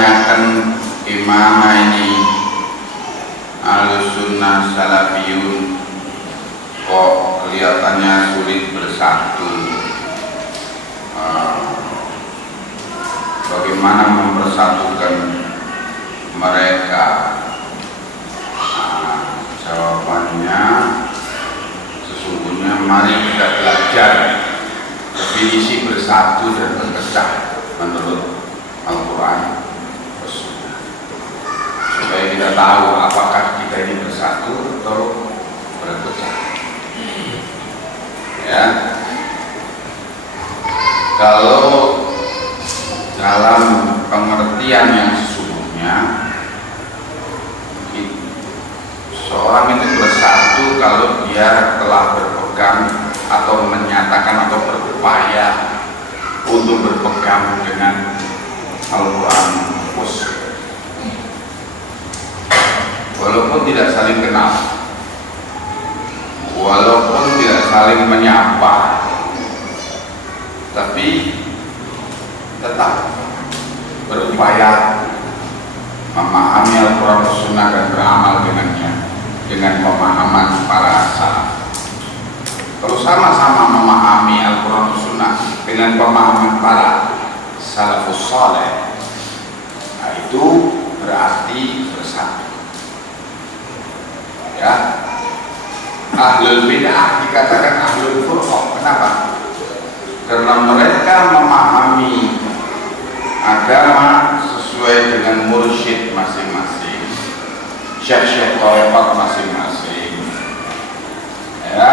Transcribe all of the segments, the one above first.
kebanyakan imam ini Ahlussunnah Salafiyun kok kelihatannya sulit bersatu. Bagaimana mempersatukan mereka? Jawabannya sesungguhnya mari kita belajar definisi bersatu dan berpecah menurut Al-Quran, supaya kita tahu apakah kita ini bersatu atau berpecah. Ya, kalau dalam pengertian yang sesungguhnya, seorang itu bersatu kalau dia telah berpegang atau menyatakan atau berupaya untuk berpegang dengan Al-Quran khusus, walaupun tidak saling kenal, walaupun tidak saling menyapa, tapi tetap berupaya memahami Al-Quran Sunnah dan beramal dengannya dengan pemahaman para salaf. Kalau sama-sama memahami Al-Quran Sunnah dengan pemahaman para salafus saleh, nah itu berarti bersatu. Ya, ahlul bid'ah dikatakan ahlul furqah. Kenapa? Karena mereka memahami agama sesuai dengan mursyid masing-masing, syekh-syekh tarekat masing-masing, ya,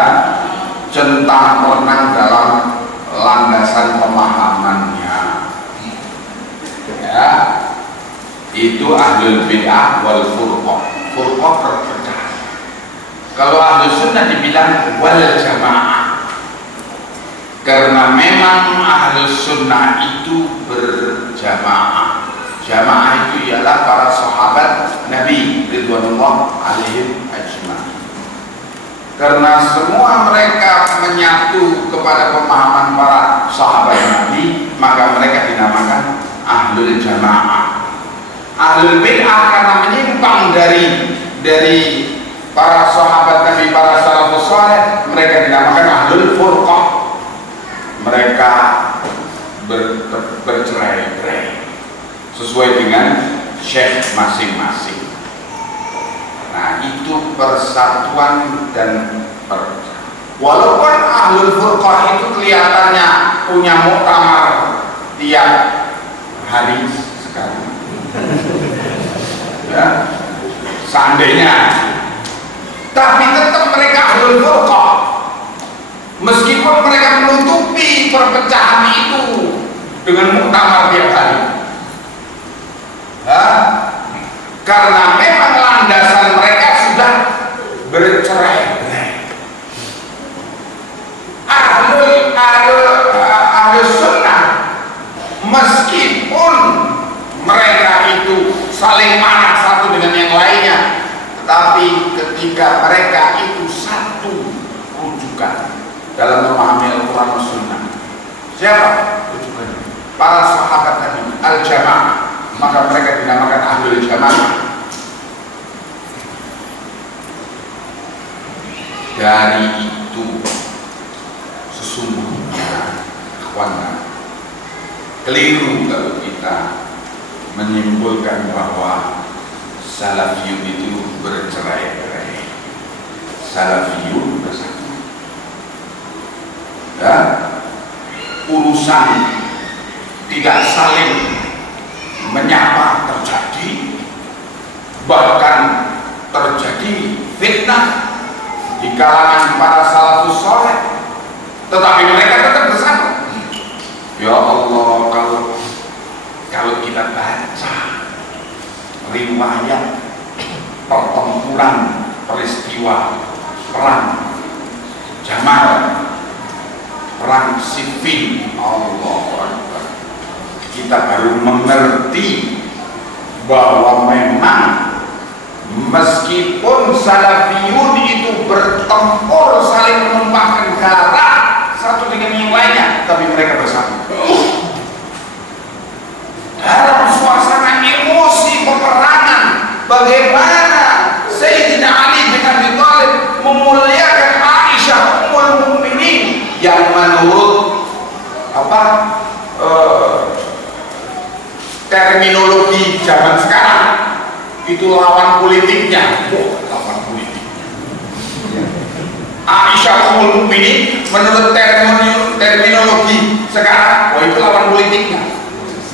centang lenang dalam landasan pemahamannya, ya, itu ahlul bid'ah wal furqah. Furqah terpecah. Kalau ahlus sunnah dibilang wal jamaah, karena memang ahlus sunnah itu berjamaah. Jamaah itu ialah para sahabat Nabi ridwanullah alaihim ajma'in. Karena semua mereka menyatu kepada pemahaman para sahabat Nabi, maka mereka dinamakan ahlul jamaah. Ahlul bid'ah karena menyimpang dari para sahabat Nabi, para salafus saleh, mereka dinamakan ahlul furqah. Mereka bercerai-berai sesuai dengan syekh masing-masing. Nah, itu persatuan dan perpecahan. Walaupun ahlul furqah itu kelihatannya punya muktamar tiap hari sekali, ya, seandainya, tapi tetap mereka ahlul furqah, meskipun mereka menutupi perpecahan itu dengan muktamar tiap hari. Karena memang landasan mereka sudah bercerai-berai. Ahlus sunnah, meskipun mereka itu saling marah satu dengan yang lainnya, tetapi ketika mereka itu satu rujukan dalam memahami Al-Quran dan Sunnah, siapa rujukannya? Para sahabat Nabi, al-jamaah, maka mereka dinamakan ahlul jamaah. Dari itu sesungguhnya akhwan, keliru kalau kita menyimpulkan bahwa salafiyun itu bercerai-berai. Salafiyun bersatu. Ya, urusan tidak saling menyapa terjadi, bahkan terjadi fitnah di kalangan para salafus saleh, tetapi mereka tetap bersatu. Ya Allah, kalau kita baca riwayat pertempuran peristiwa perang Jamal, perang Siffin, Allah, kita baru mengerti bahwa memang meskipun salafiyun itu bertempur saling menumpahkan darah satu dengan yang lainnya, tapi mereka bersatu dalam suasana ilmu menurut terminologi zaman sekarang itu lawan politiknya. Lawan politiknya. Aisyah Ummul Mukminin menurut terminologi sekarang, itu lawan politiknya.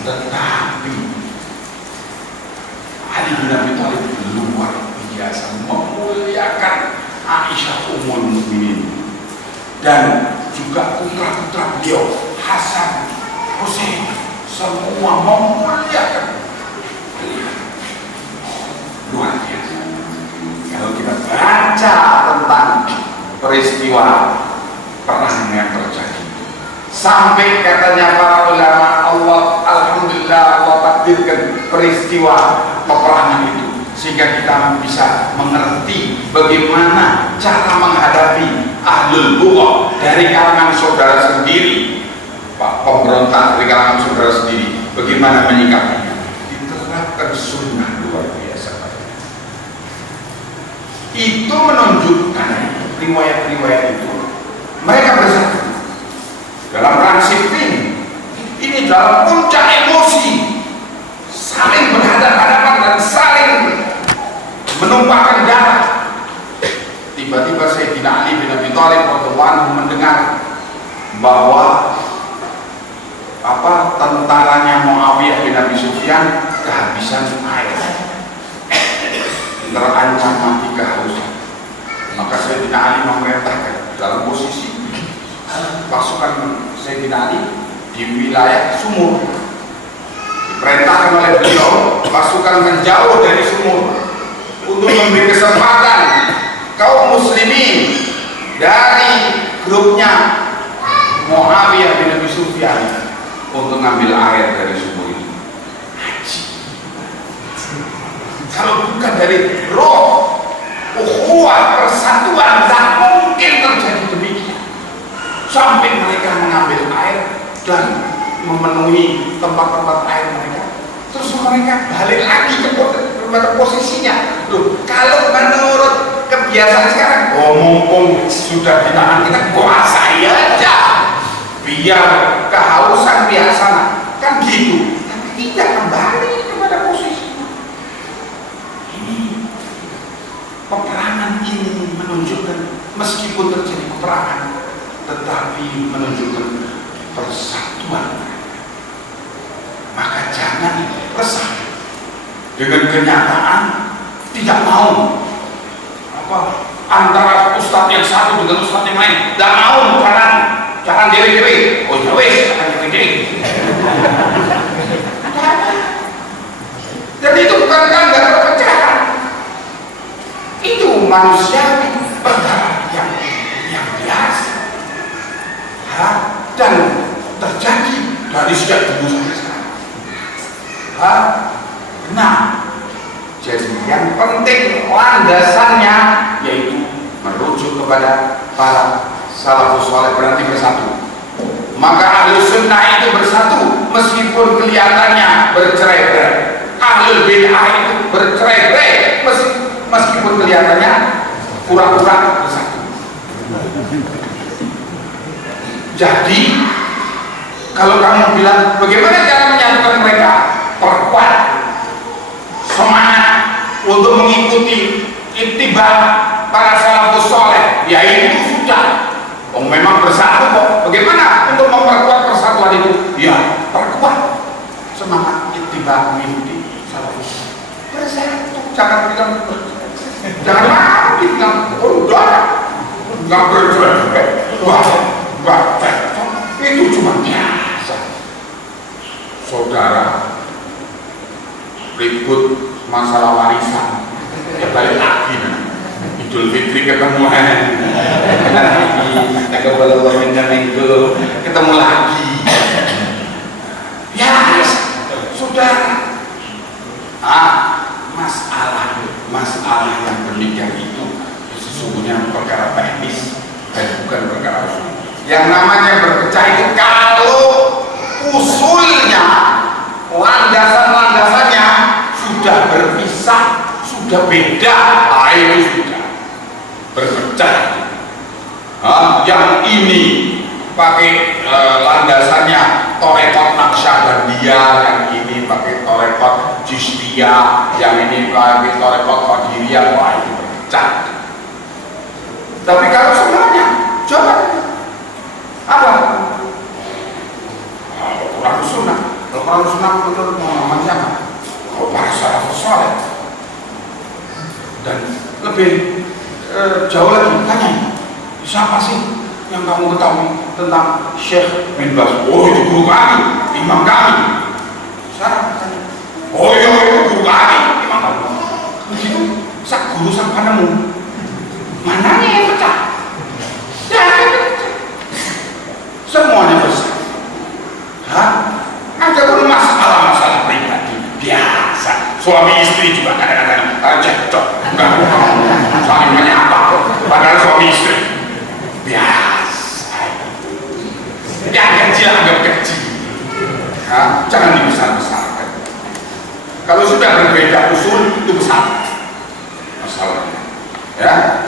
Tetapi Ali bin Abi Thalib luar biasa memuliakan Aisyah Ummul Mukminin dan juga putra-putra beliau Hasan, Husain, semua memuliakan beliau. Luar biasa. Kalau kita baca tentang peristiwa perang yang terjadi, sampai katanya para ulama, alhamdulillah Allah takdirkan peristiwa peperangan itu sehingga kita bisa mengerti bagaimana cara menghadapi ahlul bugha dari kalangan saudara sendiri, pemberontak dari kalangan saudara sendiri, bagaimana menyikapinya. Diterapkan sunnah luar biasa. Itu menunjukkan riwayat-riwayat itu mereka bersatu dalam perang Siffin. Ini dalam puncak emosi, saling berhadapan-hadapan dan saling menumpahkan darah. Tiba-tiba Sayyidina Ali bin Abi Thalib radhiyallahu anhu mendengar bahwa tentaranya Muawiyah bin Abi Sufyan kehabisan air, terancam mati kehausan. Maka Sayyidina Ali memerintahkan dalam posisi pasukan Sayyidina Ali di wilayah sumur, diperintahkan oleh beliau pasukan menjauh dari sumur untuk memberi kesempatan kaum muslimin dari grupnya Muawiyah bin Abi Sufyan untuk ngambil air dari sumur itu. Kalau bukan dari roh ukhuwah persatuan, tak mungkin terjadi demikian. Sampai mereka mengambil air dan memenuhi tempat-tempat air mereka, terus mereka balik lagi ke posisinya. Loh, kalau menurut kebiasaan sekarang, mumpung sudah ditahan kita kuasai aja, biar kehausan biasa, kan gitu. Tapi tidak kembali kepada posisi. Ini peperangan ini menunjukkan meskipun terjadi peperangan, tetapi menunjukkan persatuan. Maka jangan resah dengan kenyataan tidak mau antara ustadz yang satu dengan ustadz yang lain, tidak mau jangan dewe-dewe. Oh ya wes, jangan dewe-dewe. Jadi itu bukan tanda perpecahan, itu manusia perkara yang biasa, dan terjadi dari sejak dulu sampai sekarang. Nah, jadi yang penting landasannya yaitu merujuk kepada para salafus saleh, berarti bersatu. Maka ahlu sunnah itu bersatu meskipun kelihatannya bercerai-berai. Ahlul bid'ah itu bercerai-berai meskipun kelihatannya pura-pura bersatu. Jadi kalau kamu bilang bagaimana cara menyatukan mereka, perkuat semangat untuk mengikuti ittiba para salafus saleh, ya itu sudah. Memang bersatu kok. Bagaimana untuk memperkuat persatuan itu? Ya, perkuat semangat ittiba mengikuti salafus. Bersatu, jangan bilang jangan bilang udah nggak berjuang. Wah, itu cuma biasa. Saudara ribut masalah warisan, ya balik lagi nah. Idul Fitri ketemu ketemu lagi. Ya sudah. Masalah yang demikian itu sesungguhnya perkara teknis dan bukan perkara usul. Yang namanya berpecah itu kalau usulnya, landasan-landasannya sudah berpisah, sudah beda, itu sudah berpecah. Yang ini pakai landasannya torekot Naqsyabandiyah, yang ini pakai torekot Chistiyah, yang ini pakai torekot Qadiriyah. Wah, itu pecah. Tapi kalau semuanya, coba apa? Al-Quran Sunnah. Al-Quran Sunnah menurut Muhammad siapa? Para salafus saleh. Dan lebih jauh lagi, tanya, siapa sih yang kamu ketahui tentang Syekh bin Baz? Oh, itu guru kami, imam kami. Sekarang tanya, oh iya, itu guru kami, imam kami. Begitu, sak guru sak panemu, mananya yang pecah? Ya, semuanya besar. Hah? Ada pun masalah pribadi biasa. Suami istri juga kadang-kadang cekcok, enggak saling menyapa. Padahal suami istri biasa. Yang kecil anggap kecil. Hah? Jangan dibesar-besarkan. Kalau sudah berbeda usul itu besar masalahnya. Ya.